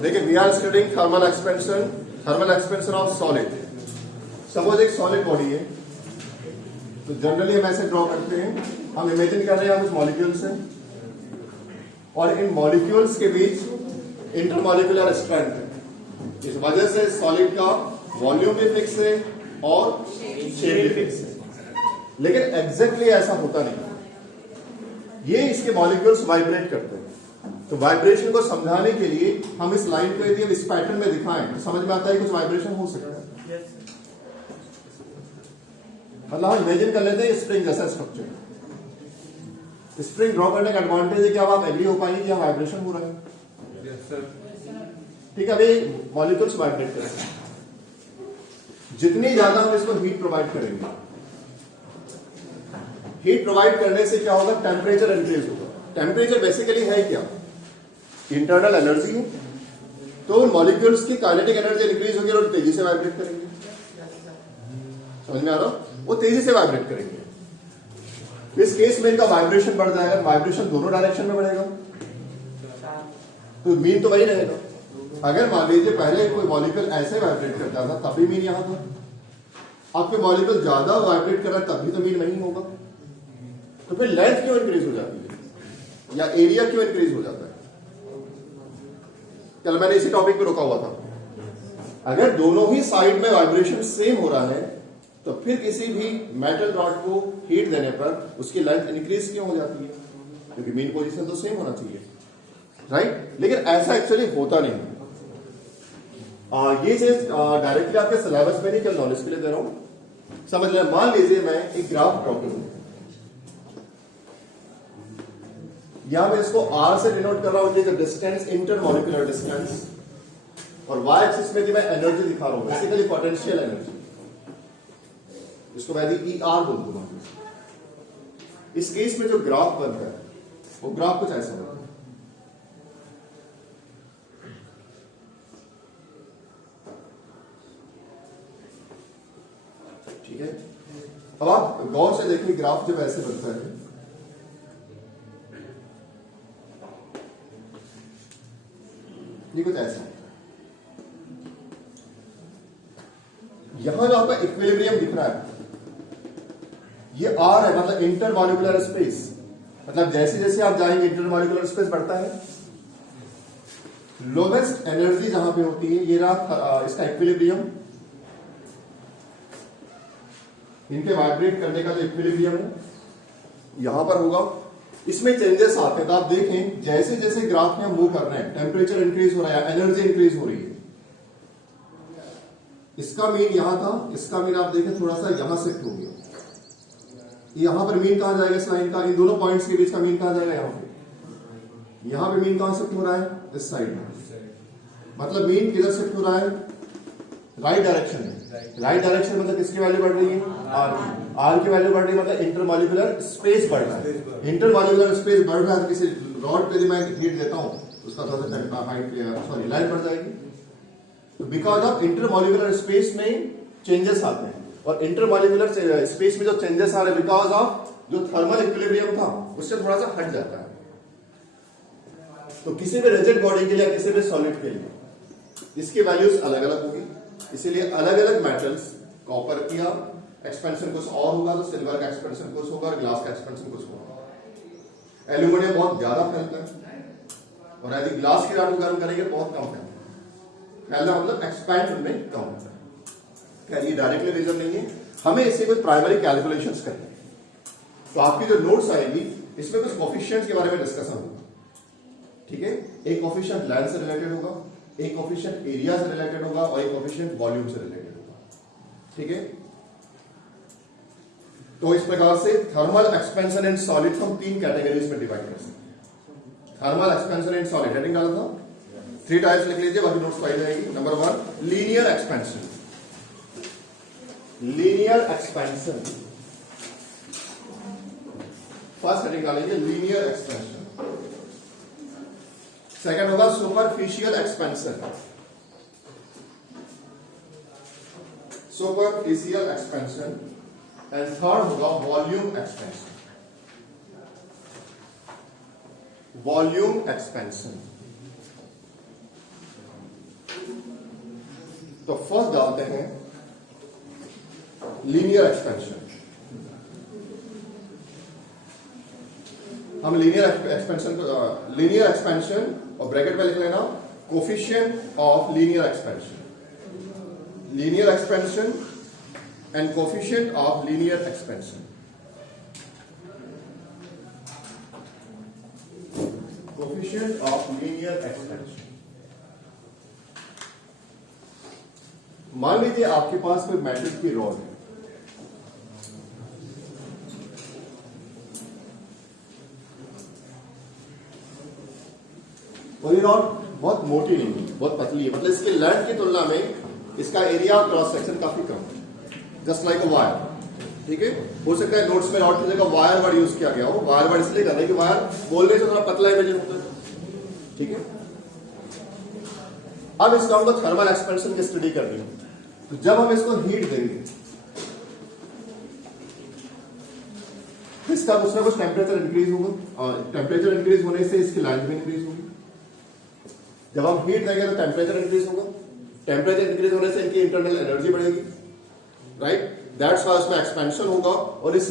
देखिए we are studying thermal expansion of solid. Suppose एक solid body है, तो जनरली हम ऐसे ड्रॉ करते हैं, हम इमेजिन कर रहे हैं कुछ मॉलिक्यूल्स हैं और इन मॉलिक्यूल्स के बीच इंटरमॉलिक्यूलर स्ट्रेंथ है। इस वजह से सॉलिड का वॉल्यूम भी फिक्स है और शेप भी फिक्स है। लेकिन एग्जैक्टली ऐसा होता नहीं, ये इसके मॉलिक्यूल्स वाइब्रेट करते हैं। तो वाइब्रेशन को समझाने के लिए हम इस लाइन को यदि इस पैटर्न में दिखाएं तो समझ में आता है कुछ वाइब्रेशन हो सकता है। मतलब हम इमेजिन कर लेते हैं स्प्रिंग जैसा स्ट्रक्चर। स्प्रिंग ड्रॉ करने का एडवांटेज है कि अब आप एग्री हो पाएंगे कि यहाँ वाइब्रेशन हो रहा है। ठीक है, अभी मॉलिक्यूल्स वाइब्रेट करेंगे, जितनी ज्यादा हम इसको हीट प्रोवाइड करेंगे, हीट प्रोवाइड करने से क्या होगा, टेम्परेचर इंक्रीज होगा। टेम्परेचर बेसिकली है क्या, इंटरनल एनर्जी है। तो मॉलिक्यूल्स की काइनेटिक एनर्जी इंक्रीज होगी और तेजी से वाइब्रेट करेंगे। समझ में आ रहा, वो तेजी से वाइब्रेट करेंगे। इस केस में इनका वाइब्रेशन बढ़ जाएगा, वाइब्रेशन दोनों डायरेक्शन में बढ़ेगा, तो मीन तो वही रहेगा। अगर मान लीजिए पहले कोई मॉलिक्यूल ऐसे वाइब्रेट करता था तब भी मीन यहां था, आपके मॉलिक्यूल ज्यादा वाइब्रेट कर रहा है तब भी तो मीन वही होगा। तो फिर लेंथ क्यों इंक्रीज हो जाती है या एरिया क्यों इंक्रीज हो जाता है? कल मैंने इसी टॉपिक पे रुका हुआ था। अगर दोनों ही साइड में वाइब्रेशन सेम हो रहा है तो फिर किसी भी मेटल रॉड को हीट देने पर उसकी लेंथ इंक्रीज क्यों हो जाती है? क्योंकि मेन पोजीशन तो सेम होना चाहिए, राइट? लेकिन ऐसा एक्चुअली होता नहीं। ये चीज डायरेक्टली आपके सिलेबस में नहीं, कल नॉलेज के लिए दे रहा हूं। समझ लें, मान लीजिए मैं एक ग्राफ ड्रॉ करूं, यहां मैं इसको R से डिनोट कर रहा हूं, डिस्टेंस, इंटरमॉलिक्यूलर डिस्टेंस, और Y एक्सिस में मैं एनर्जी दिखा रहा हूं, बेसिकली पोटेंशियल एनर्जी, इसको मैं ER बोल दूंगा। इस केस में जो ग्राफ बनता है वो ग्राफ कुछ ऐसा बनता है। ठीक है, अब आप गौर से देखिए ग्राफ जब ऐसे बनता है, ये कुछ ऐसा होता है। यहां जो आपका इक्विलिब्रियम दिख रहा है ये R है, मतलब इंटरमॉलिक्यूलर स्पेस। मतलब जैसे जैसे आप जाएंगे इंटरमॉलिक्यूलर स्पेस बढ़ता है। लोवेस्ट एनर्जी जहां पे होती है, ये रहा इसका इक्विलिब्रियम, इनके वाइब्रेट करने का जो इक्विलिब्रियम है यहां पर होगा। इसमें चेंजेस आते हैं, तो आप देखें जैसे जैसे ग्राफ में हम मूव कर रहे हैं, टेम्परेचर इंक्रीज हो रहा है, एनर्जी इंक्रीज हो रही है। इसका मीन यहां था, इसका मीन आप देखें थोड़ा सा यहां शिफ्ट हो गया। यहां पर मीन कहां जाएगा इस लाइन का, इन दोनों पॉइंट्स के बीच का मीन कहां जाएगा, यहां पे। यहां पे मीन कहां शिफ्ट हो रहा है, इस साइड में। मतलब मीन किधर शिफ्ट हो रहा है, राइट डायरेक्शन में। राइट डायरेक्शन मतलब किसकी वैल्यू बढ़ रही है, आर की। आर की वैल्यू बढ़ रही है मतलब इंटरमॉलिक्यूलर स्पेस बढ़ रहा है। इंटरमॉलिक्यूलर स्पेस बढ़ रहा है तो किसी रॉड पे मैं हीट देता हूं उसका थोड़ा सा हाइट, सॉरी, लाइन बढ़ जाएगी। तो बिकॉज ऑफ इंटरमॉलिक्यूलर स्पेस में चेंजेस आते हैं, और इंटरमॉलिक्यूलर स्पेस में जो चेंजेस आ रहे हैं बिकॉज ऑफ जो थर्मल इक्विलिब्रियम था उससे थोड़ा सा हट जाता है। तो किसी भी रिजिड बॉडी के लिए, किसी भी सॉलिड के लिए इसकी वैल्यूज अलग अलग होगी। इसीलिए अलग अलग मेटल्स, कॉपर किया एक्सपेंशन कुछ और होगा तो सिल्वर का एक्सपेंशन कुछ होगा और ग्लास का एक्सपेंशन कुछ होगा। एल्यूमिनियम बहुत ज्यादा फैलता है और यदि ग्लास की रॉड को गर्म करेंगे बहुत कम फैलता है। फैलना मतलब एक्सपैंड में कम होता है। क्या ये डायरेक्टली रीजन नहीं है, हमें इससे कुछ प्राइमरी कैलकुलेशंस करनी है। तो आपकी जो नोट्स आएगी इसमें कुछ कोफिशिएंट्स के बारे में डिस्कशन होगा। ठीक है, एक कोफिशिएंट लेंथ से रिलेटेड होगा, एक कोफिशिएंट एरिया से रिलेटेड होगा और एक कोफिशिएंट वॉल्यूम से रिलेटेड होगा। ठीक है, तो इस प्रकार से थर्मल एक्सपेंशन इन सॉलिड हम तीन कैटेगरीज में डिवाइड कर सकते हैं। Thermal expansion in solid heading डाला था, 3 टाइप्स लिख लीजिए, बाकी नोट्स पाई जाएगी। Number 1 linear expansion. Linear expansion first heading डालेंगे, लीनियर एक्सपेंशन। सेकंड होगा superficial expansion, superficial expansion. And third होगा वॉल्यूम एक्सपेंशन, वॉल्यूम एक्सपेंशन। तो फर्स्ट डालते हैं लीनियर एक्सपेंशन। हम लीनियर एक्सपेंशन और ब्रैकेट में लिख लेना coefficient of linear expansion and coefficient of linear expansion. Coefficient of linear expansion. मान लीजिए आपके पास कोई मेटल की रॉड है, और ये रॉड बहुत मोटी नहीं है, बहुत पतली है, मतलब इसके लेंथ की तुलना में इसका एरिया ऑफ क्रॉस सेक्शन काफी कम है, जस्ट लाइक अ वायर। ठीक है, हो सकता है नोट्स में रॉड की जगह वायर वर्ड यूज किया गया हो। वायर वर्ड इसलिए कर रहे हैं कि वायर बोलने से थोड़ा पतला इमेजिन होता है। ठीक है, अब इसका हमको थर्मल एक्सपेंशन की स्टडी करनी है। तो जब हम इसको हीट देंगे, इसका कुछ ना कुछ टेम्परेचर इंक्रीज होगा, और टेम्परेचर इंक्रीज होने से इसकी लेंथ भी इंक्रीज होगी। जब हम हीट देंगे तो टेम्परेचर इंक्रीज होगा, टेम्परेचर इंक्रीज होने से इनकी इंटरनल एनर्जी बढ़ेगी, राइट। दैट्स व्हाई उसमें एक्सपेंशन होगा, और इस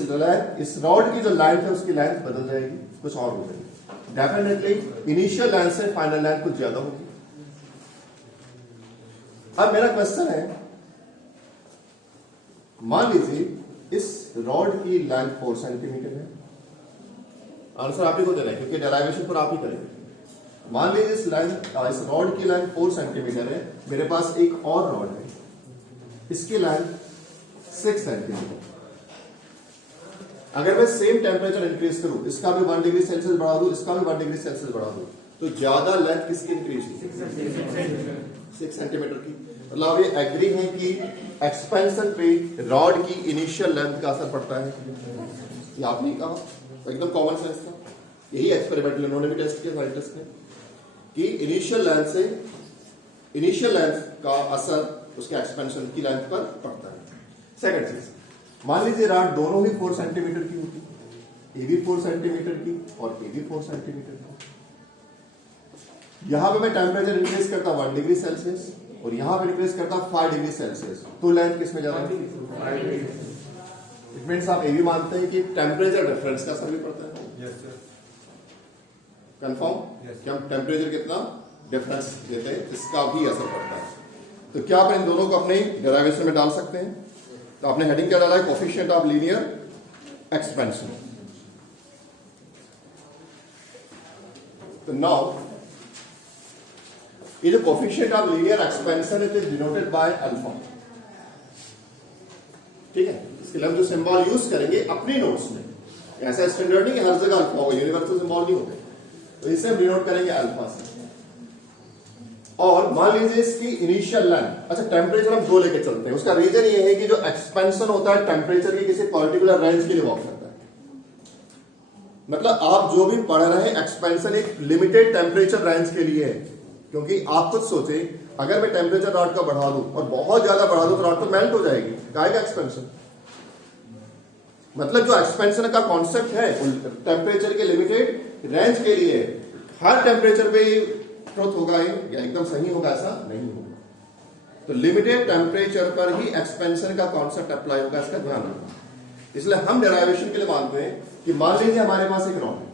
रॉड की जो लेंथ है उसकी लेंथ बदल जाएगी, कुछ और हो जाएगी। डेफिनेटली इनिशियल लेंथ से फाइनल लेंथ कुछ ज्यादा होगी। अब मेरा क्वेश्चन है, मान लीजिए इस रॉड की लेंथ 4 सेंटीमीटर है। आंसर आप ही को देना है क्योंकि डेराइवेशन पर आप ही करेंगे। मान लीजिए इस रॉड की लेंथ 4 सेंटीमीटर है, मेरे पास एक और रॉड है, इसकी लेंथ 6 सेंटीमीटर। अगर मैं सेम टेम्परेचर इंक्रीज करूं, इसका भी 1 डिग्री सेल्सियस बढ़ा दूं, इसका भी 1 डिग्री सेल्सियस बढ़ा दूं, तो ज्यादा लेंथ किसकी इंक्रीज होगी? 6 सेंटीमीटर की। मतलब ये एग्री है कि एक्सपेंशन पे रॉड की इनिशियल लेंथ का असर पड़ता है। ये आपने कहा, एकदम कॉमन सेंस था। यही एक्सपेरिमेंट उन्होंने भी टेस्ट किया साइंटिस्ट ने, कि इनिशियल लेंथ का असर उसके एक्सपेंशन की लेंथ पर पड़ता है। सेकंड चीज, मान लीजिए रॉड दोनों ही 4 सेंटीमीटर की होती, ये भी 4 सेंटीमीटर की और ये भी 4 सेंटीमीटर की। यहां पे मैं टेम्परेचर इंक्रीज करता 1 डिग्री सेल्सियस और यहां पे इंक्रीज करता 5 डिग्री सेल्सियस, तो लेंथ किसमें ज्यादा है? इट मींस आप ये भी मानते हैं कि टेम्परेचर डिफरेंस का असर भी पड़ता है। Yes sir. कंफर्म कि हम टेम्परेचर कितना डिफरेंस देते हैं इसका भी असर पड़ता है। तो क्या आप इन दोनों को अपने डेरिवेशन में डाल सकते हैं? तो आपने हेडिंग क्या डाला है? Coefficient of linear expansion. तो नाउ ये जो coefficient of linear expansion it is denoted by alpha. ठीक है, इसके लिए हम जो सिंबल यूज करेंगे अपने नोट्स में, ऐसा स्टैंडर्ड नहीं कि हर जगह अल्फा होगा, यूनिवर्सल सिंबल नहीं होते, तो इसे हम डिनोट करेंगे अल्फा से। और मान लीजिए इसकी इनिशियल लेंथ, अच्छा टेम्परेचर हम 2 लेके चलते हैं। उसका रीजन ये है कि जो एक्सपेंशन होता है टेम्परेचर की किसी पर्टिकुलर रेंज के लिए वॉक करता है। मतलब आप जो भी पढ़ रहे हैं एक्सपेंशन एक लिमिटेड टेम्परेचर रेंज के लिए है, क्योंकि आप खुद सोचे अगर मैं टेम्परेचर रॉड का बढ़ा दूं और बहुत ज्यादा बढ़ा दूं तो रॉड तो मेल्ट हो जाएगी, काहेगा एक्सपेंशन। मतलब जो एक्सपेंशन का कॉन्सेप्ट है टेम्परेचर के लिमिटेड रेंज के लिए, हर टेम्परेचर पे ट्रुथ होगा या एकदम सही होगा ऐसा नहीं होगा। तो लिमिटेड टेम्परेचर पर ही एक्सपेंशन का कॉन्सेप्ट अप्लाई होगा, इसका ध्यान रखना। इसलिए हम डेरिवेशन के लिए मानते हैं कि मान लीजिए हमारे पास एक रॉड है,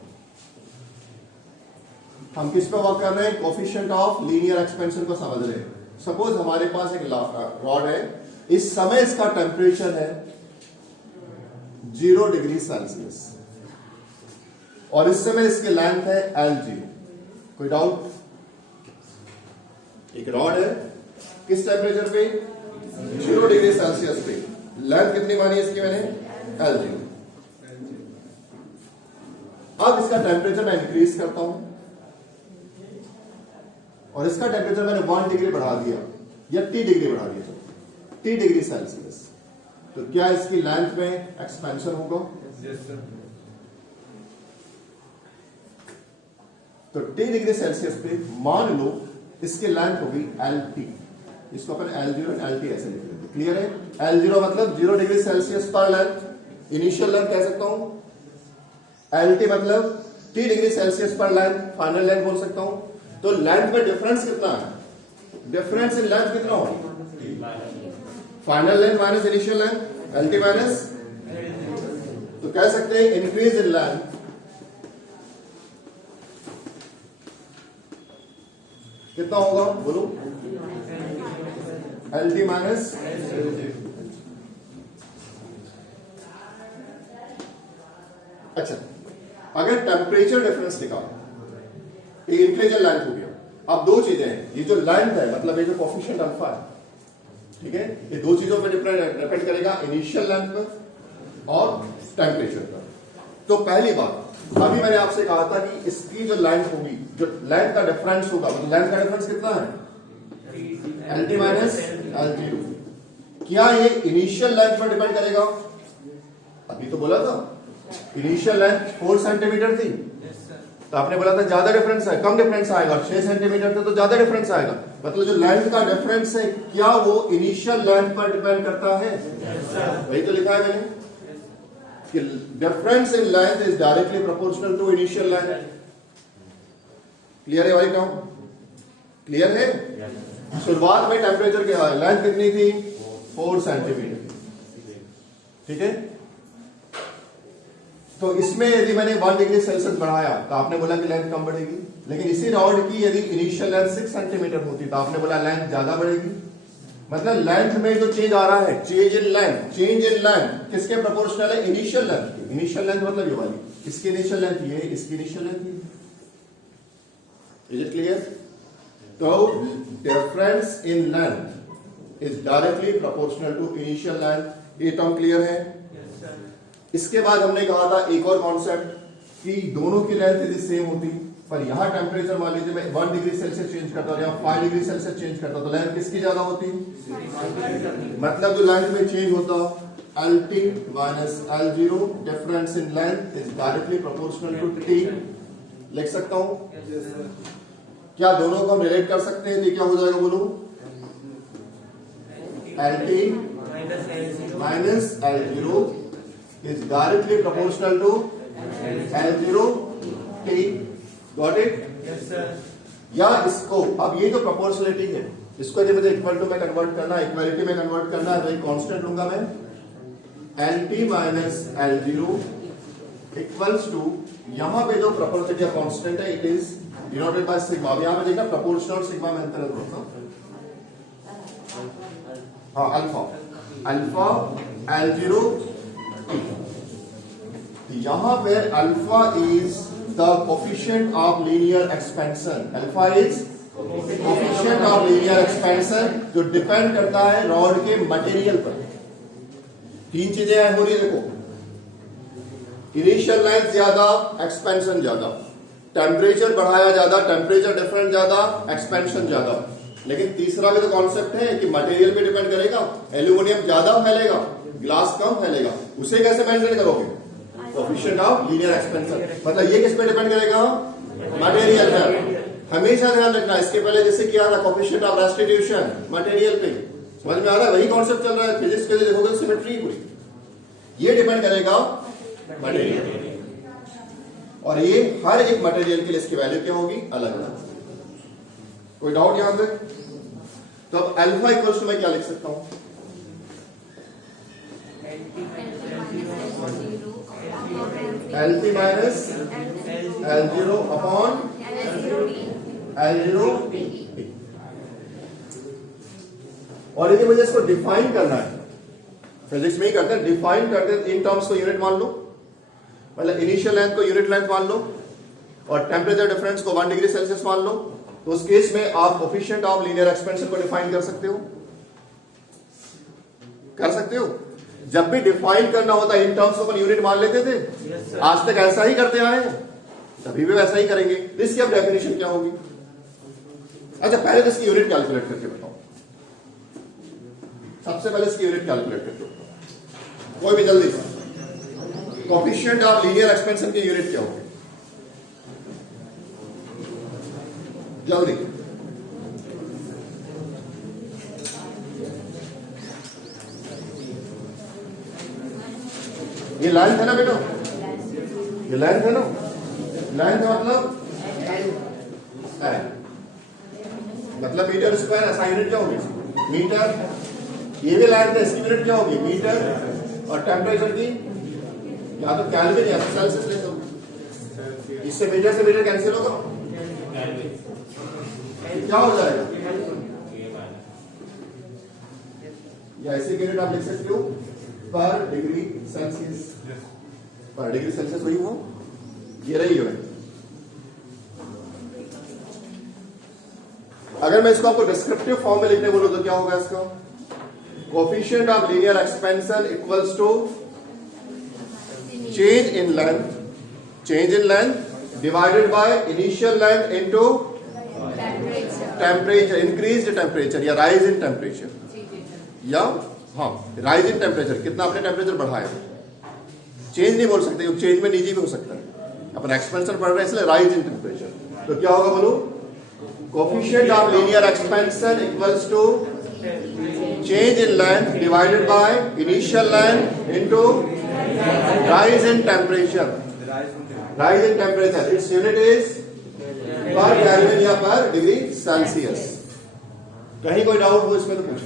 हम किस पे वर्क कर रहे हैं? कोफिशिएंट ऑफ लीनियर एक्सपेंशन को समझ रहे हैं। सपोज हमारे पास एक रॉड है, इस समय इसका टेम्परेचर है 0 डिग्री सेल्सियस और इस समय इसकी लेंथ है L0। कोई डाउट? एक रॉड है किस टेम्परेचर पे? 0 डिग्री सेल्सियस पे। लेंथ कितनी मानी इसकी मैंने? L0। अब इसका टेम्परेचर मैं इंक्रीज करता हूं और इसका टेम्परेचर मैंने 1 डिग्री बढ़ा दिया या T डिग्री बढ़ा दिया, T डिग्री सेल्सियस, तो क्या इसकी लेंथ में एक्सपेंशन होगा? Yes sir. तो T डिग्री सेल्सियस पे मान लो इसकी लेंथ होगी LT, इसको अपन L0 और LT ऐसे लिख लेते हैं। क्लियर है? L0 मतलब 0 डिग्री सेल्सियस पर लेंथ, इनिशियल लेंथ कह सकता हूं। LT मतलब T डिग्री सेल्सियस पर लेंथ, फाइनल लेंथ बोल सकता हूं। तो लेंथ में डिफरेंस कितना है? डिफरेंस इन लेंथ कितना होगा? Final length minus initial length, L T minus, तो कह सकते हैं इंक्रीज इन लेंथ कितना होगा बोलो? एल टी माइनस, अच्छा अगर टेम्परेचर डिफरेंस निकालो, ये इंक्रीज इन लेंथ हो गया। अब दो चीजें हैं, ये जो लेंथ है मतलब ये जो कोफिशिएंट अल्फा है, ठीक है, ये दो चीजों पर डिपेंड करेगा, इनिशियल लेंथ पर और टेम्परेचर पर। तो पहली बात, अभी मैंने आपसे कहा था कि इसकी जो लेंथ होगी, जो लेंथ का डिफरेंस होगा, मतलब लेंथ का डिफरेंस कितना है? L T minus L zero. क्या ये इनिशियल लेंथ पर डिपेंड करेगा? अभी तो बोला था इनिशियल लेंथ 4 सेंटीमीटर थी, तो आपने बोला था ज्यादा डिफरेंस है, कम डिफरेंस आएगा, 6 सेंटीमीटर थे तो ज्यादा डिफरेंस आएगा। मतलब जो लेंथ का डिफरेंस है क्या वो इनिशियल लेंथ पर डिपेंड करता है? वही तो लिखा है मैंने कि difference in length is directly proportional to initial length. Clear है भाई? नाउ क्लियर है? शुरुआत में टेम्परेचर क्या है, लेंथ कितनी थी? 4 सेंटीमीटर, ठीक है। तो इसमें यदि मैंने 1 डिग्री सेल्सियस बढ़ाया तो आपने बोला कि लेंथ कम बढ़ेगी, लेकिन इसी रॉड की यदि इनिशियल लेंथ 6 सेंटीमीटर होती तो आपने बोला लेंथ ज्यादा बढ़ेगी। मतलब लेंथ में जो चेंज आ रहा है, चेंज इन लेंथ किसके प्रोपोर्शनल है? Initial length. इनिशियल लेंथ मतलब ये वाली, इसकी इनिशियल लेंथ ये, इसकी इनिशियल लेंथ ये। Is it clear? तो difference in length is directly proportional to initial length. ये टर्म क्लियर है? इसके बाद हमने कहा था एक और कॉन्सेप्ट कि दोनों की लेंथ यदि सेम होती, पर यहां टेम्परेचर मान लीजिए मैं 1 डिग्री सेल्सियस चेंज करता हूं या 5 डिग्री सेल्सियस चेंज करता हूं, तो लेंथ किसकी ज्यादा होती? मतलब जो लेंथ में चेंज होता L T minus L zero, difference in length is directly proportional to T. लिख सकता हूं? क्या दोनों को हम रिलेट कर सकते हैं? तो क्या हो जाएगा बोलो? L T minus L zero is directly proportional to L0 T. Got it? Yes sir. या इसको, अब ये जो प्रोपोर्शनलिटी है इसको यदि मुझे इक्वल टू में कन्वर्ट करना है, इक्वालिटी में कन्वर्ट करना है, तो एक कांस्टेंट लूंगा मैं, LT minus L0 equals to, यहां पे जो प्रोपोर्शनलिटी का कांस्टेंट है it is denoted by sigma. अब यहां पे देखना प्रोपोर्शनल और सिग्मा में अंतर होता है। हाँ, अल्फा L0 यहां पे alpha is the coefficient of linear expansion. Alpha is coefficient of linear expansion जो डिपेंड करता है रॉड के मटेरियल पर। तीन चीजें हो रही है, देखो, इनिशियल लेंथ ज्यादा, एक्सपेंशन ज्यादा, टेम्परेचर बढ़ाया ज्यादा, टेम्परेचर डिफरेंस ज्यादा, एक्सपेंशन ज्यादा। लेकिन तीसरा भी तो कॉन्सेप्ट है कि मटेरियल पे डिपेंड करेगा, एल्यूमिनियम ज्यादा फैलेगा, ग्लास कम फैलेगा, उसे कैसे मेंटेन करोगे? Coefficient of linear expansion. मतलब ये किस पे डिपेंड करेगा? मटेरियल पे। हमेशा ध्यान रखना, इसके पहले जैसे किया था कोफिशिएंट ऑफ रेस्टिट्यूशन, मटेरियल पे। समझ में आ रहा है? वही कॉन्सेप्ट चल रहा है फिजिक्स के लिए, देखोगे सिमेट्री पूरी, ये डिपेंड करेगा मटेरियल, और ये हर एक मटेरियल के लिए इसकी वैल्यू क्या होगी? अलग अलग। कोई डाउट यहां पे? तो अब अल्फा इक्वल्स टू मैं क्या लिख सकता हूं? LT minus L0 upon L0 T। और यदि मुझे इसको डिफाइन करना है, फिजिक्स में ही करते हैं, डिफाइन करते हैं, इन टर्म्स को यूनिट मान लो, मतलब इनिशियल लेंथ को यूनिट लेंथ मान लो और टेम्परेचर डिफरेंस को 1 डिग्री सेल्सियस मान लो, तो उस केस में आप कोफिशिएंट ऑफ लीनियर एक्सपेंशन को डिफाइन कर सकते हो। कर सकते हो? जब भी डिफाइन करना होता है इन टर्म्स को अपन यूनिट मान लेते थे, आज तक ऐसा ही करते आए हैं, तभी भी वैसा ही करेंगे। इसकी अब डेफिनेशन क्या होगी? अच्छा, पहले तो इसकी यूनिट कैलकुलेट करके बताओ। सबसे पहले इसकी यूनिट कैलकुलेट करके बताओ, कोई भी जल्दी से। कोफिशिएंट ऑफ लीनियर एक्सपेंशन की यूनिट क्या होगी? जल्दी। ये लेंथ है ना बेटा, ये लेंथ है ना, लेंथ मतलब मतलब मीटर स्क्वायर ऐसा यूनिट क्या होगी? मीटर। ये भी लेंथ है, इसकी यूनिट क्या होगी? मीटर। और टेम्परेचर की या तो केल्विन या सेल्सियस ले सकते। इससे मीटर से मीटर कैंसिल होगा, क्या हो जाएगा? या ऐसे यूनिट आप लिख सकते हो पर डिग्री सेल्सियस। पर डिग्री सेल्सियस वही हो, ये रही यूनिट। अगर मैं इसको आपको डिस्क्रिप्टिव फॉर्म में लिखने बोलूं तो क्या होगा इसका? Coefficient of linear expansion equals to change in length divided by initial length into temperature, increased temperature या राइज इन टेम्परेचर, या हाँ राइज इन टेम्परेचर, कितना आपने टेम्परेचर बढ़ाया। चेंज नहीं बोल सकते क्योंकि चेंज में निजी भी हो सकता है, अपन एक्सपेंशन पढ़ रहे हैं इसलिए राइज इन टेम्परेचर। तो क्या होगा बोलो? Coefficient of linear expansion equals to change in length divided by initial length into rise in temperature. Rise in temperature its unit is per Kelvin या पर डिग्री सेल्सियस। कहीं कोई doubt हो इसमें तो पूछो।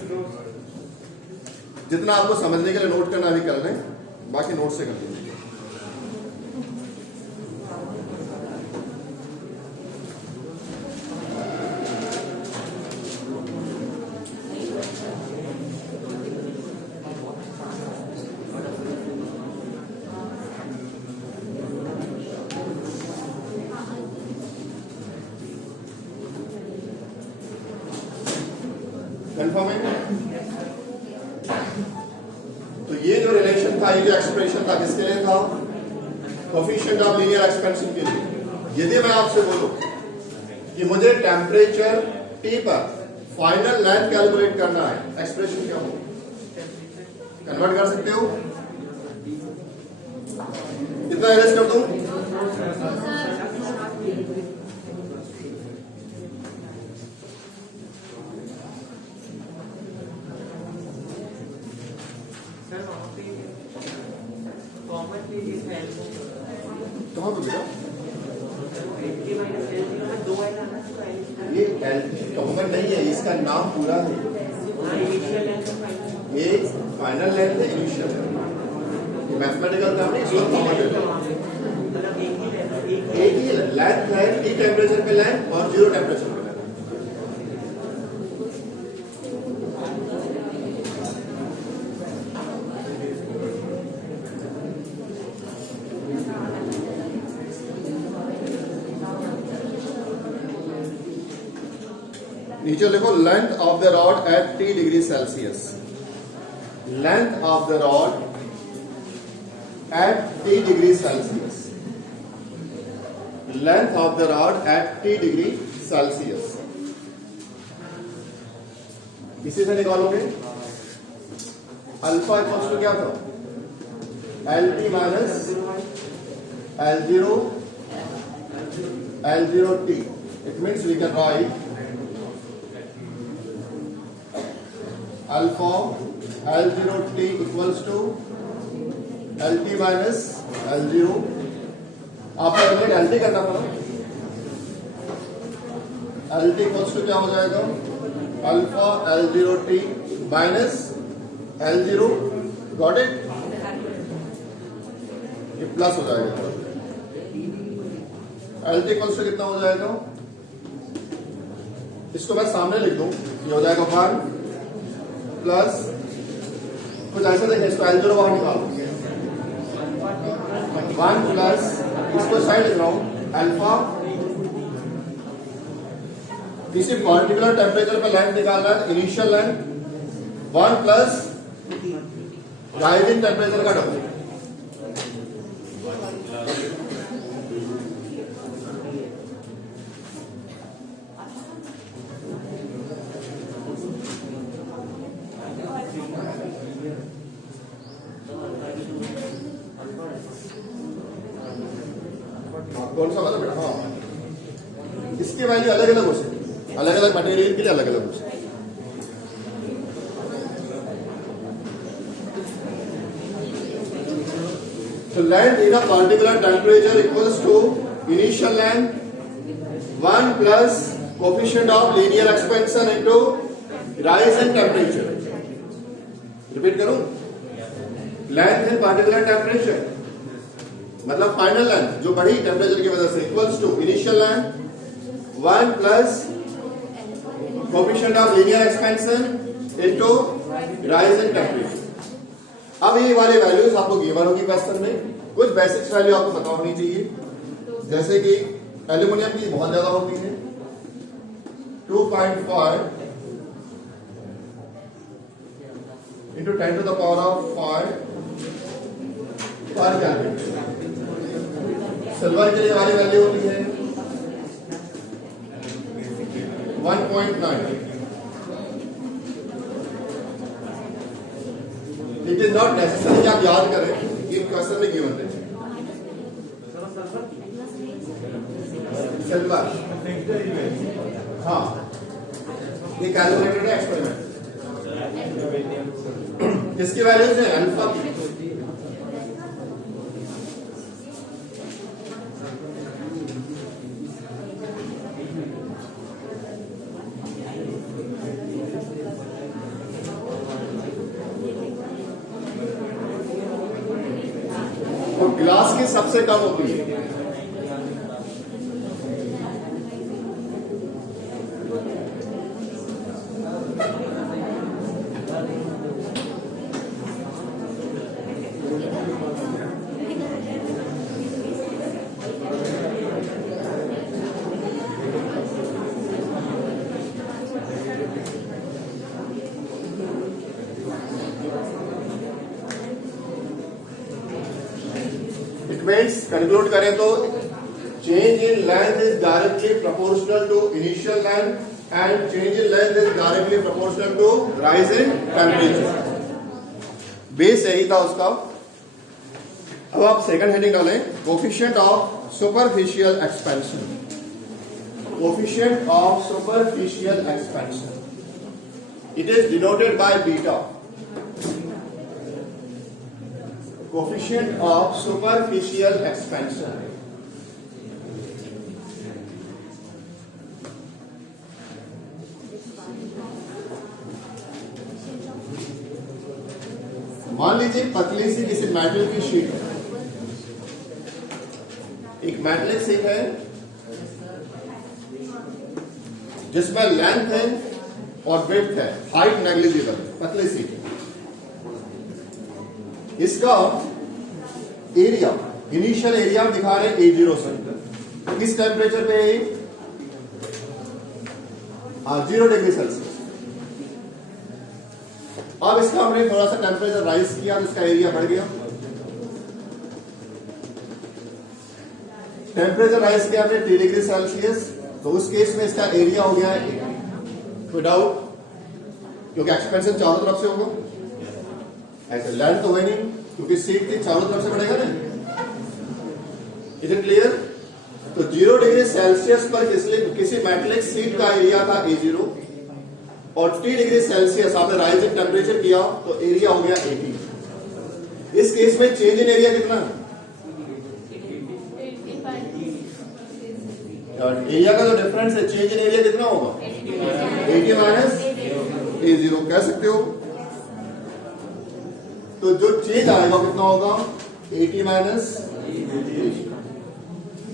जितना आपको समझने के लिए नोट करना भी कर लें, बाकी नोट से कर लें। कंफर्मिंग। तो ये जो रिलेशन था, ये जो एक्सप्रेशन था, किसके लिए था? कोएफिशिएंट ऑफ लीनियर एक्सपेंशन के लिए। यदि मैं आपसे बोलूं कि मुझे टेम्परेचर T पर फाइनल लेंथ कैलकुलेट करना है, एक्सप्रेशन क्या होगा? कन्वर्ट कर सकते हो? कितना इरेज कर दूं? कहाँ पे बेटा? ये कॉमन नहीं है, इसका नाम पूरा है। ये फाइनल लेंथ है, इनिशियल लेंथ। ये मैथमेटिकल नाम नहीं, इसको कॉमन है। एक ही लेंथ है, T टेम्परेचर पे लेंथ और 0 टेम्परेचर पे लेंथ। नीचे लिखो length of the rod at T degree Celsius. Length of the rod at T degree Celsius. Length of the rod at T degree Celsius. इसी से निकालोगे अल्फा इक्वल्स टू क्या था? LT minus L0 T। It means we can write alpha L0 T equals to LT minus L0। आपको LT करना पड़ा। LT equals to क्या हो जाएगा? Alpha L0 T minus L0। Got it? ये plus हो जाएगा। LT इक्वल्स टू कितना हो जाएगा? इसको मैं सामने लिख दूं, ये हो जाएगा 1 प्लस कुछ ऐसा देखें, इसको L0 बाहर निकालो। 1 प्लस इसको साइड लिख रहा हूं अल्फा, किसी पर्टिकुलर टेम्परेचर पे लेंथ निकालना है, initial length 1 plus rising temperature का डबल। कौन सा वाला बेटा? हाँ, इसकी वैल्यू अलग अलग हो सकती, अलग अलग मटेरियल के लिए अलग अलग हो सकती। So length in a particular temperature equals to initial length 1 plus coefficient of linear expansion into rise in temperature. Repeat करूं, लेंथ इन पार्टिकुलर टेम्परेचर मतलब फाइनल लेंथ जो बढ़ी टेम्परेचर की वजह से equals to initial length 1 plus coefficient of linear expansion into rise in temperature. अब ये वाले वैल्यूज आपको गिवन होगी क्वेश्चन में। कुछ बेसिक्स वैल्यू आपको पता होनी चाहिए, जैसे कि एल्यूमिनियम की बहुत ज्यादा होती है 2.5 into 10 to the power of 5 पर कैलकुलेट। सिल्वर के लिए वाली वैल्यू होती है 1.9। इट इज नॉट नेसेसरी कि आप याद करें, ये क्वेश्चन में गिवन है। सिल्वर, हाँ, ये कैलकुलेटेड है एक्सपेरिमेंट। किसकी वैल्यूज है? अल्फा की। और ग्लास की सबसे कम होती है। कंक्लूड करें तो change in length is directly proportional to initial length and change in length is directly proportional to rise in temperature. Base यही था उसका। अब आप सेकंड हेडिंग डालें, coefficient of superficial expansion. Coefficient of superficial expansion, it is denoted by beta. Coefficient of superficial expansion, मान लीजिए पतली सी किसी मेटल की शीट है, एक मेटलिक शीट है जिसमें लेंथ है और विड्थ है, हाइट नेग्लिजिबल, पतली शीट है। इसका एरिया, इनिशियल एरिया दिखा रहे हैं A0 से, किस टेम्परेचर पे है? 0 डिग्री सेल्सियस। अब इसका हमने थोड़ा सा टेम्परेचर राइज किया तो इसका एरिया बढ़ गया। टेम्परेचर राइज किया हमने 3 डिग्री सेल्सियस, तो उस केस में इसका एरिया हो गया है विदाउट, क्योंकि एक्सपेंशन चारों तरफ से होगा। ऐसे लेंथ तो है नहीं क्योंकि सीट की चारों तरफ से बढ़ेगा ना। Is it clear? तो 0 डिग्री सेल्सियस पर किसी मेटलिक सीट का एरिया था A0 और 3 डिग्री सेल्सियस आपने राइज इन टेम्परेचर किया तो एरिया हो गया 80। इस केस में चेंज इन एरिया कितना? एरिया का जो डिफरेंस है, चेंज इन एरिया कितना होगा? 80 माइनस A0 कह सकते हो। तो जो चेंज आएगा कितना होगा? 80 माइनस।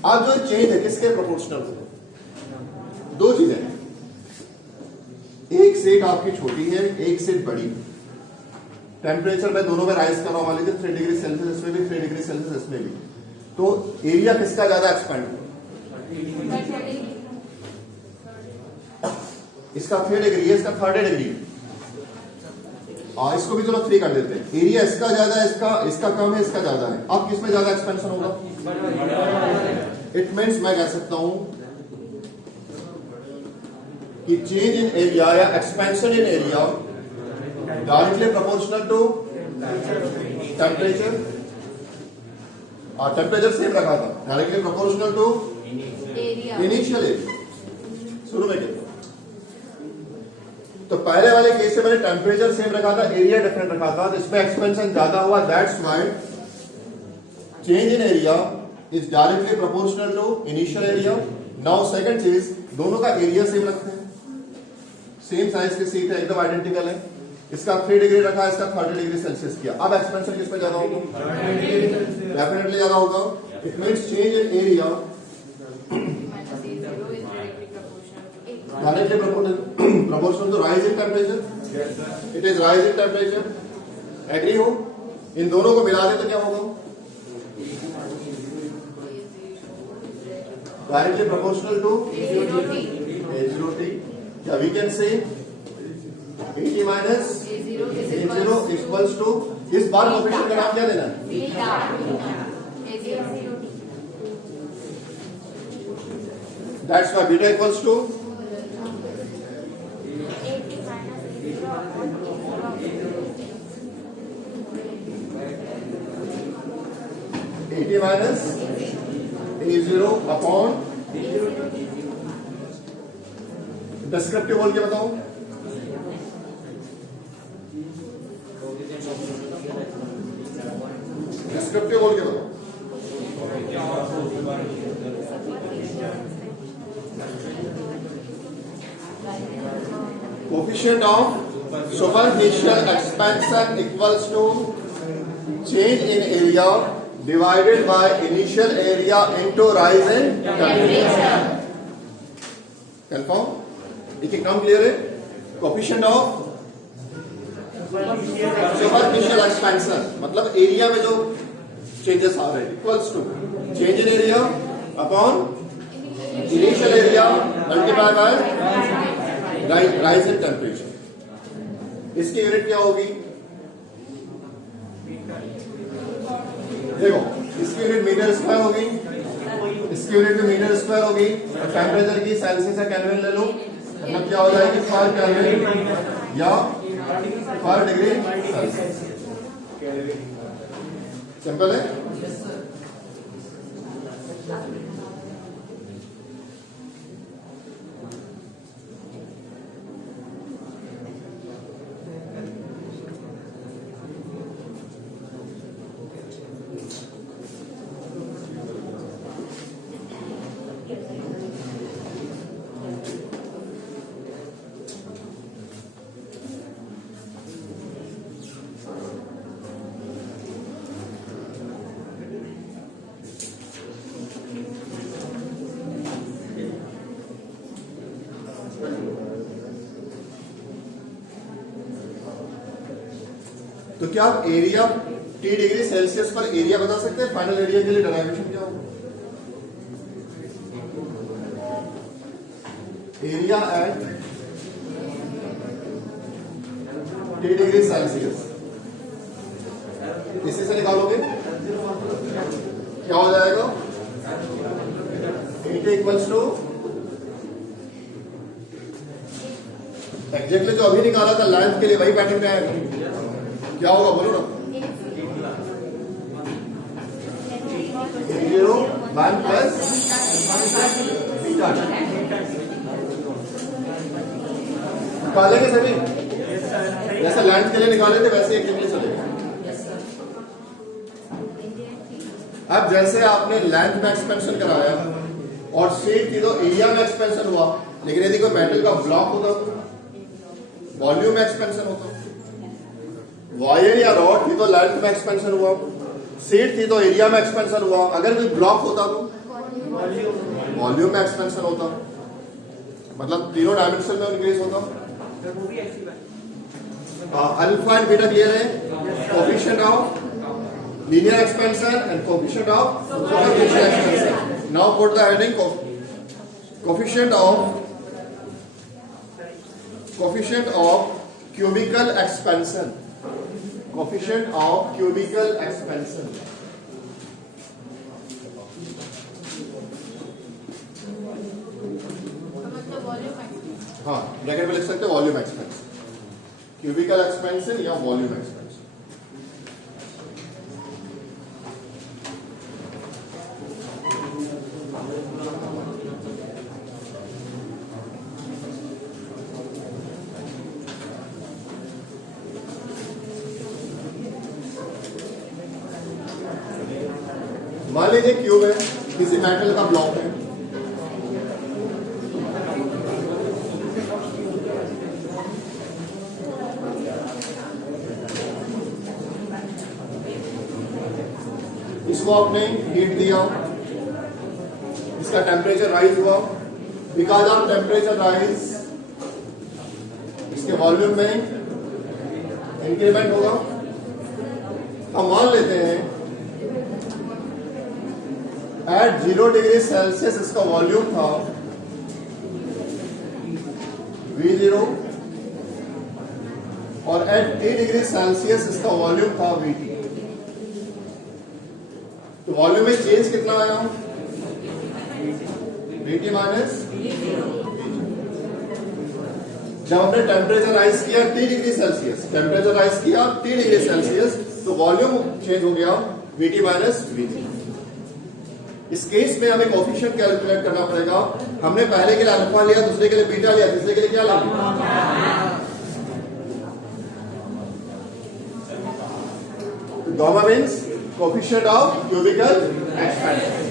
अब जो चेंज है किसके प्रोपोर्शनल होगा? दो चीजें, एक सेट आपकी छोटी है, एक सेट बड़ी। टेम्परेचर में दोनों में राइज कर रहा हूं, मान लीजिए 3 डिग्री सेल्सियस इसमें भी, 3 डिग्री सेल्सियस इसमें भी, तो एरिया किसका ज्यादा एक्सपेंड होगा? इसका 3 डिग्री है, इसका 3rd डिग्री। इसको भी चलो 3 कर देते हैं। एरिया इसका ज्यादा है, इसका कम है, इसका ज्यादा है। अब किसमें ज्यादा एक्सपेंशन होगा? इट मीन्स मैं कह सकता हूं कि चेंज इन एरिया या expansion in area directly proportional to temperature. और टेम्परेचर सेम रखा था, directly proportional to initial area. शुरू में क्या तो पहले वाले केस में मैंने टेम्परेचर सेम रखा था, एरिया डिफरेंट रखा था, तो इसमें एक्सपेंशन ज्यादा हुआ। That's why change in area is directly proportional to initial area. Now second चीज, दोनों का एरिया सेम रखते हैं, सेम साइज के सीट है, एकदम आइडेंटिकल है। इसका 3 डिग्री रखा है, इसका 30 डिग्री सेल्सियस किया। अब एक्सपेंशन किस पे ज्यादा होगा? डेफिनेटली ज्यादा होगा। It means change in area directly proportional to rise in temperature. It is rise in temperature. Agree हो? इन दोनों को मिला दे तो क्या होगा? Directly proportional to A0T. Yeah, we can say AT minus A0 equals to, इस बार कोएफिशिएंट का नाम क्या देना है? That's why beta equals to AT minus A0 upon descriptive बोल के बताओ। डिस्क्रिप्टिव बोल के बताओ। Coefficient of superficial expansion equals to change in area divided by initial area into rise in temperature. Confirm? एक नाम क्लियर है? Coefficient of superficial expansion मतलब एरिया में जो चेंजेस आ रहे हैं equals to change in area upon initial area multiply by rise in temperature. इसकी यूनिट क्या होगी? देखो, इसकी यूनिट मीटर स्क्वायर होगी, इसकी यूनिट में मीटर स्क्वायर होगी, और टेम्परेचर की सेल्सियस या केल्विन ले लो, मतलब क्या हो जाएगी? पर केल्विन या पर डिग्री सेल्सियस। सिंपल है। तो क्या आप एरिया T डिग्री सेल्सियस पर एरिया बता सकते हैं? फाइनल एरिया के लिए डेरिवेशन क्या होगा? Area at T degree Celsius इसी से निकालोगे, क्या हो जाएगा? AT इक्वल्स टू एग्जैक्टली जो अभी निकाला था लेंथ के लिए वही पैटर्न में आएगा। क्या होगा बोलो ना? 0 1 प्लस निकालेंगे सभी, जैसा लेंथ के लिए निकाले थे वैसे एक निकले चलेगा। अब जैसे आपने लेंथ में एक्सपेंशन कराया और शीट थी तो एरिया में एक्सपेंशन हुआ, लेकिन यदि कोई मेटल का ब्लॉक होता तो वॉल्यूम में एक्सपेंशन होता। वायर या रॉड थी तो लेंथ में एक्सपेंशन हुआ, सीट थी तो एरिया में एक्सपेंशन हुआ। अगर कोई ब्लॉक होता तो वॉल्यूम में एक्सपेंशन होता, मतलब तीनों डायमेंशन में इंक्रीज होता। अल्फा एंड बीटा क्लियर है? Coefficient of linear expansion and coefficient of superficial expansion. Now put the heading coefficient of cubical expansion. Coefficient of cubical expansion. हाँ, ब्रैकेट में लिख सकते हैं वॉल्यूम एक्सपेंशन, क्यूबिकल एक्सपेंशन या volume expansion. मान लीजिए cube है, किसी मेटल का ब्लॉक है, इसको आपने हीट दिया, इसका टेम्परेचर राइज हुआ, बिकॉज ऑफ टेम्परेचर राइज इसके वॉल्यूम में इंक्रीमेंट होगा। हम मान लेते हैं एट 0 डिग्री सेल्सियस इसका वॉल्यूम था V0 और एट 3 डिग्री सेल्सियस इसका वॉल्यूम था VT। तो वॉल्यूम में चेंज कितना आया? VT माइनस जब हमने टेम्परेचर राइज किया 3 डिग्री सेल्सियस, टेम्परेचर राइज किया 3 डिग्री सेल्सियस, तो वॉल्यूम चेंज हो गया VT माइनस VT। इस केस में हमें कोफिशिएंट कैलकुलेट करना पड़ेगा। हमने पहले के लिए अल्फा लिया, दूसरे के लिए बीटा लिया, तीसरे के लिए क्या लेंगे? Gamma means coefficient of cubicle expansion.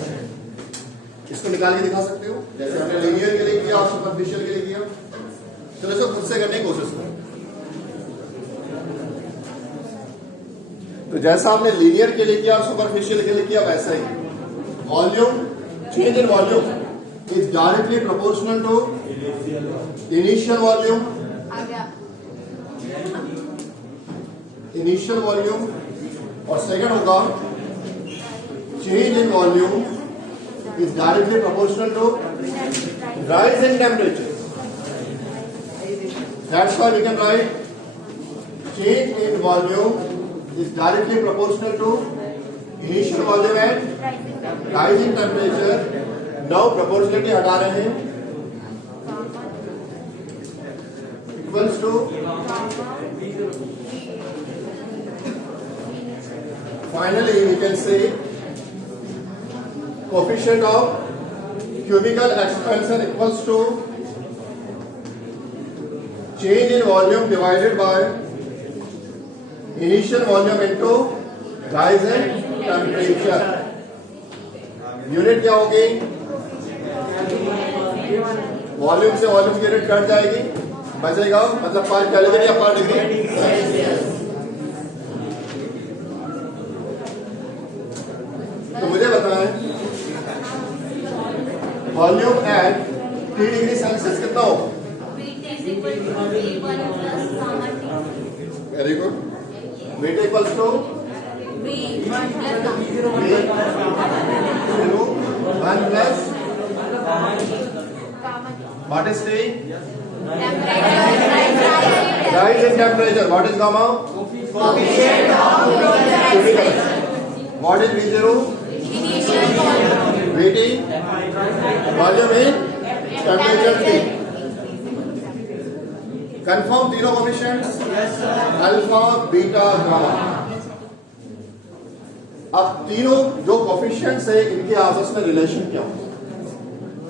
इसको निकाल के दिखा सकते हो, जैसे हमने लीनियर के लिए किया और सुपरफिशियल के लिए किया। चलो इसको खुद से करने की कोशिश करो। तो जैसा आपने लीनियर के लिए किया और सुपरफिशियल के लिए किया वैसा ही volume, change in volume is directly proportional to initial volume. Initial volume और सेकंड होगा change in volume is directly proportional to rise in temperature. That's why we can write change in volume is directly proportional to initial volume and rise in temperature. Now proportionality हटा रहे हैं, equals to finally we can say coefficient of cubical expansion equals to change in volume divided by initial volume into rise in temperature। Unit क्या होगी? Volume से volume की unit cut जाएगी, बचेगा मतलब पर कैलोरी या पर डिग्री। तो मुझे बताएं वॉल्यूम एट 3 डिग्री सेल्सियस कितना होगा? Very good. VT equals to V1 plus what is T? Rise in temperature. What is gamma? Coefficient of cubical. What is V0? VT volume in temperature T। Confirm तीनों coefficients? Alpha, beta, gamma. अब तीनों जो coefficients है इनके आपस में relation क्या होगा?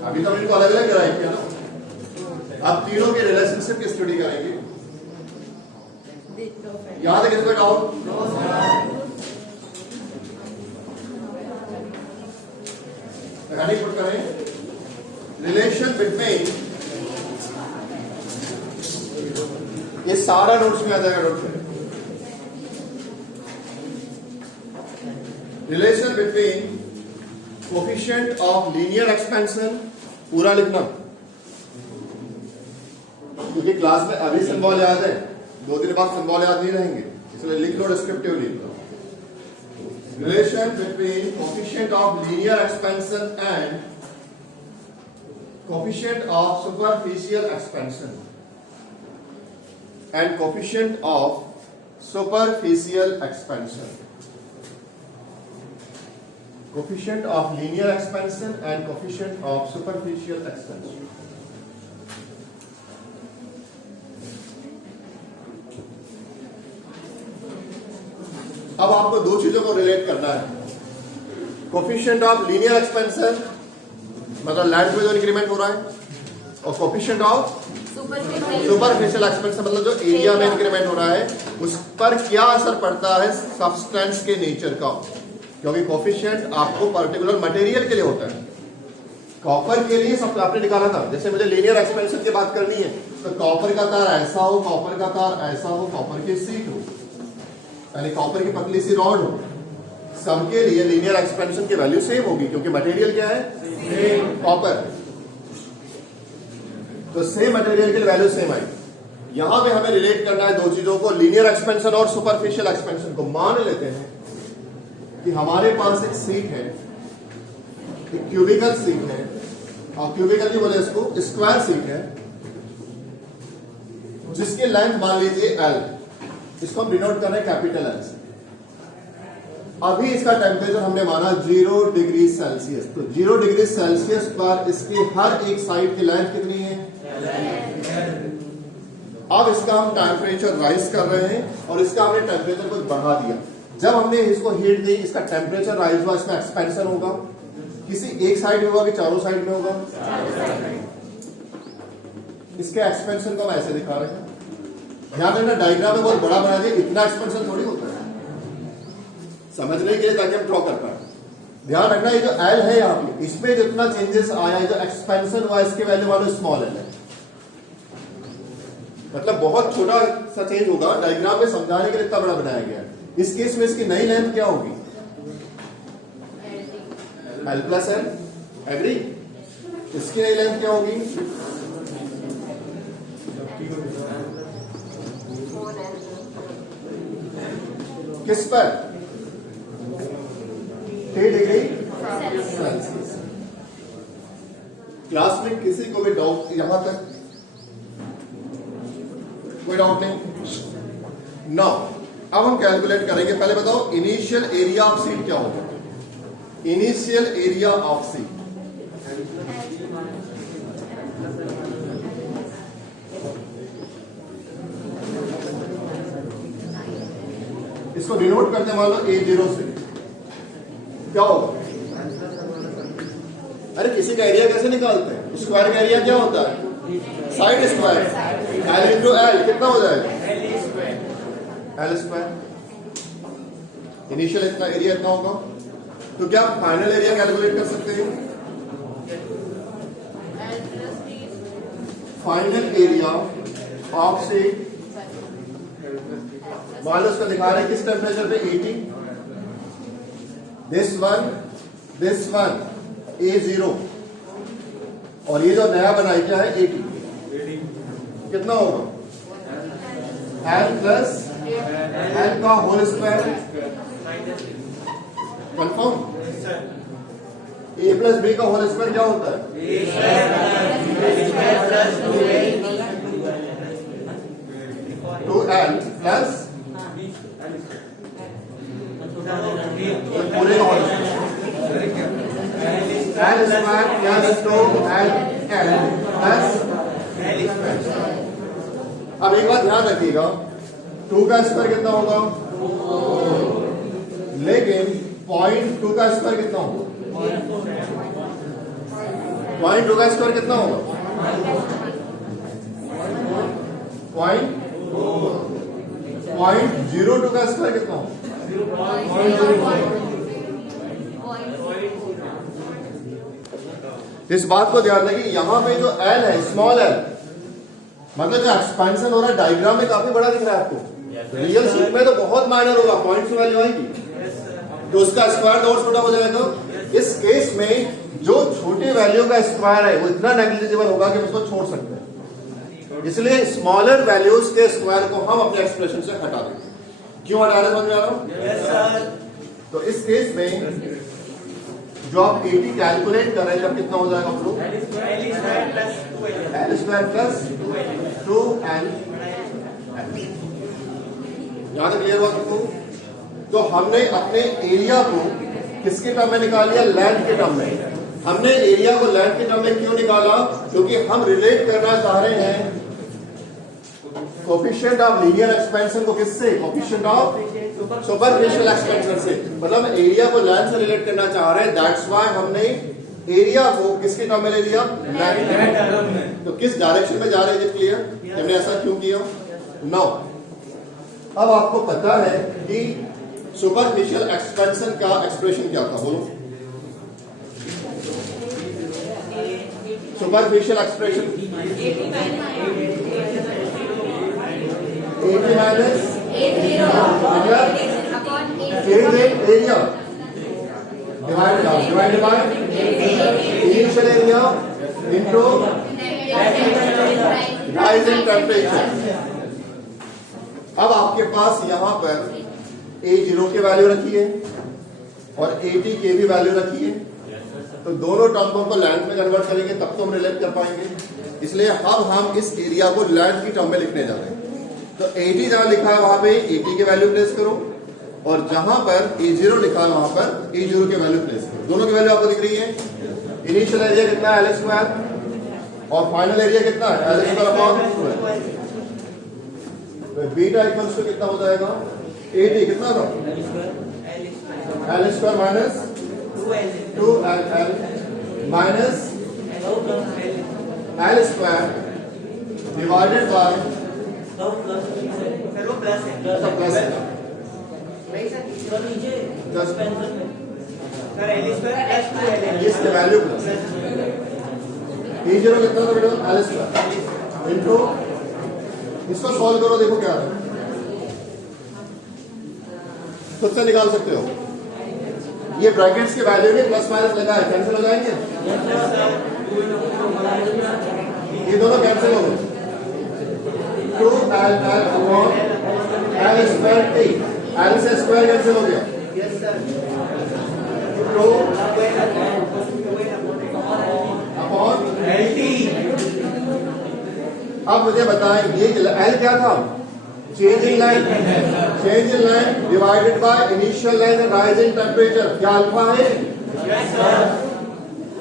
अभी तो इनको अलग अलग कराएंगे किया ना, अब तीनों के रिलेशनशिप की स्टडी करेंगे। यहां तक इसमें डाउट? पुट करें रिलेशन बिटवीन, ये सारा नोट्स में आ जाएगा। नोट्स में relation between coefficient of linear expansion पूरा लिखना, क्योंकि क्लास में अभी सिंबल याद है, 2 दिन बाद सिंबल याद नहीं रहेंगे, इसलिए लिख लो descriptively. Relation between coefficient of linear expansion and coefficient of superficial expansion and coefficient of superficial expansion, coefficient of linear expansion and coefficient of superficial expansion। अब आपको दो चीजों को रिलेट करना है। कोफिशिएंट ऑफ लीनियर एक्सपेंशन मतलब land में जो इंक्रीमेंट हो रहा है, और कोफिशिएंट ऑफ सुपरफिशियल एक्सपेंशन मतलब जो एरिया में इंक्रीमेंट हो रहा है उस पर क्या असर पड़ता है सब्सटेंस के नेचर का, क्योंकि कोफिशिएंट आपको पर्टिकुलर मटेरियल के लिए होता है। कॉपर के लिए सब आपने निकाला था, जैसे मुझे लीनियर एक्सपेंशन की बात करनी है तो कॉपर का तार ऐसा हो, कॉपर का तार ऐसा हो, कॉपर की सीट हो, यानी कॉपर की पतली सी रॉड हो, सब के लिए लीनियर एक्सपेंशन की वैल्यू सेम होगी, क्योंकि मटेरियल क्या है, कॉपर है, तो सेम मटेरियल की वैल्यू सेम आएगी। यहां पे हमें रिलेट करना है दो चीजों को, लीनियर एक्सपेंशन और सुपरफिशियल एक्सपेंशन को। मान लेते हैं कि हमारे पास एक सीट है, एक क्यूबिकल सीट है, और क्यूबिकल भी बोले इसको, स्क्वायर सीट है, जिसके लेंथ मान लीजिए L, इसको हम डिनोट कर रहे हैं कैपिटल L से। अभी इसका टेम्परेचर हमने माना 0 डिग्री सेल्सियस, तो 0 डिग्री सेल्सियस पर इसके हर एक साइड की लेंथ कितनी है, अब इसका हम टेम्परेचर राइज कर रहे हैं और इसका हमने टेम्परेचर को बढ़ा दिया। जब हमने इसको हीट दी, इसका टेम्परेचर राइज हुआ, इसमें एक्सपेंशन होगा, किसी एक साइड में होगा कि चारों साइड में होगा, इसके एक्सपेंशन को हम ऐसे दिखा रहे हैं। ध्यान देना, डायग्राम में बहुत बड़ा बना दिया, इतना एक्सपेंशन थोड़ी होता है, समझने के लिए ताकि हम ड्रॉ कर पाए। ध्यान रखना, ये जो एल है यहाँ पे, इसमें जितना चेंजेस आया है, जो एक्सपेंशन हुआ, इसके वैल्यू वालों स्मॉल एल है, मतलब बहुत छोटा सा चेंज होगा। डायग्राम में समझाने के लिए इतना बड़ा बनाया गया है। इस केस में इसकी नई लेंथ क्या होगी, एल प्लस एल, एग्री? इसकी नई लेंथ क्या होगी, किस पर, 3 डिग्री सेल्सियस। क्लास में किसी को भी डाउट यहां तक कोई डाउट नहीं? नाउ अब हम कैलकुलेट करेंगे। पहले बताओ इनिशियल एरिया ऑफ सीट क्या होगा, इनिशियल एरिया ऑफ सीट, इसको डिनोट करते मान लो A0 से, क्या होगा, अरे किसी का एरिया कैसे निकालते हैं, स्क्वायर का एरिया क्या होता है, side square, L into L कितना हो जाएगा, L स्क्वायर। इनिशियल इतना एरिया इतना होगा, तो क्या फाइनल एरिया कैलकुलेट कर सकते हैं, फाइनल एरिया ऑफ सीट, मान लो उसका दिखा रहे हैं किस टेम्परेचर पे, 80, दिस वन A0, और ये जो नया बना है क्या है, 80, कितना होगा, L प्लस L का whole square, confirm? A plus B का होल स्क्वायर क्या होता है, 2L प्लस पूरे का whole L square plus 2L plus. अब एक बात ध्यान रखिएगा, 2 का स्क्वायर कितना होगा, लेकिन 0.2 का स्क्वायर कितना होगा, 0.2 का स्क्वायर कितना होगा, 0.02 का स्क्वायर कितना होगा, इस बात को ध्यान रखिए। यहां पे जो L है, स्मॉल L, मतलब जो एक्सपेंशन हो रहा है डायग्राम में काफी बड़ा दिख रहा है आपको, रियल शीट में तो बहुत माइनर होगा, पॉइंट से वैल्यू आएगी, तो उसका स्क्वायर और छोटा हो जाएगा। इस केस में जो छोटी वैल्यू का स्क्वायर है वो इतना नेग्लिजिबल होगा कि हम उसको छोड़ सकते हैं, इसलिए स्मॉलर वैल्यूज के स्क्वायर को हम अपने एक्सप्रेशन से हटा देंगे। क्यों हटा रहे, समझ में आ रहा हूं? तो इस केस में जो आप 80 कैलकुलेट कर रहे हैं, तब कितना हो जाएगा हम लोग, L स्क्वायर प्लस 2L। यहां तक क्लियर हुआ तुमको? तो हमने अपने एरिया को किसके टर्म में निकाल लिया, लेंथ के टर्म में। हमने एरिया को लेंथ के टर्म में क्यों निकाला, क्योंकि हम रिलेट करना चाह रहे हैं कोफिशिएंट ऑफ लीनियर एक्सपेंशन को किससे, कोफिशिएंट ऑफ सुपरफिशियल एक्सपेंशन से, मतलब एरिया को लेंथ से रिलेट करना चाह रहे हैं। दैट्स व्हाई हमने एरिया को किसके टर्म में ले लिया, लेंथ। तो किस डायरेक्शन में जा रहे हैं, क्लियर? हमने ऐसा क्यों किया? नाउ अब आपको पता है कि सुपरफिशियल एक्सपेंशन का एक्सप्रेशन क्या था, बोलो। Superficial expression 80 minus area divide by initial area into rising temperature. अब आपके पास यहां पर A0 की वैल्यू रखी है और AT की भी वैल्यू रखी है, तो दोनों टर्मों को लेंथ में कन्वर्ट करेंगे तब तो हम रिलेट कर पाएंगे। इसलिए अब हम इस एरिया को लेंथ की टर्म में लिखने जा रहे हैं। तो AT जहां लिखा है वहां पे AT की वैल्यू प्लेस करो और जहां पर A0 लिखा है वहां पर A0 की वैल्यू प्लेस करो। दोनों की वैल्यू आपको दिख रही है। इनिशियल एरिया कितना है L² और फाइनल एरिया कितना है L²/2। बीटा इक्वल्स टू कितना हो जाएगा AT कितना था L² minus 2LL minus L² divided by plus इसकी वैल्यू प्लस A0 कितना था बेटा L² इनटू इसको सॉल्व करो, देखो क्या है, खुद से निकाल सकते हो। ये ब्रैकेट्स की वैल्यू में प्लस माइनस लगा है, कैंसिल हो जाएंगे, ये दोनों कैंसिल हो गए। 2LL अपॉन L²T, L से स्क्वायर कैंसिल हो गया, 2 अपॉन LT। अब मुझे बताएं ये L क्या था, change in line divided by initial line and rising temperature, क्या अल्फा है?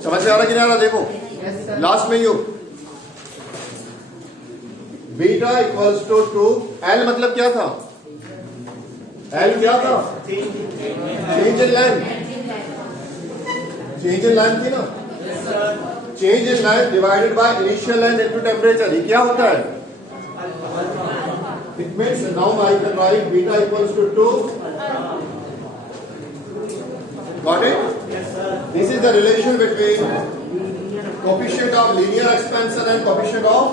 समझ में आ रहा कि नहीं आ रहा? देखो लास्ट में you beta equals to 2L मतलब क्या था, L क्या था, चेंज इन लाइन थी ना, change in line divided by initial line into temperature, ये क्या होता है? It means now I can write beta equals to 2. Got it? Yes, sir. This is the relation between coefficient of linear expansion and coefficient of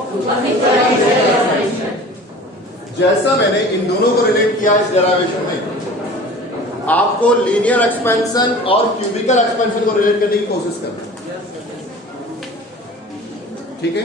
जैसा मैंने इन दोनों को relate किया इस डेरिवेशन में, आपको लीनियर एक्सपेंशन और क्यूबिकल एक्सपेंशन को रिलेट करने की कोशिश करना है। ठीक है?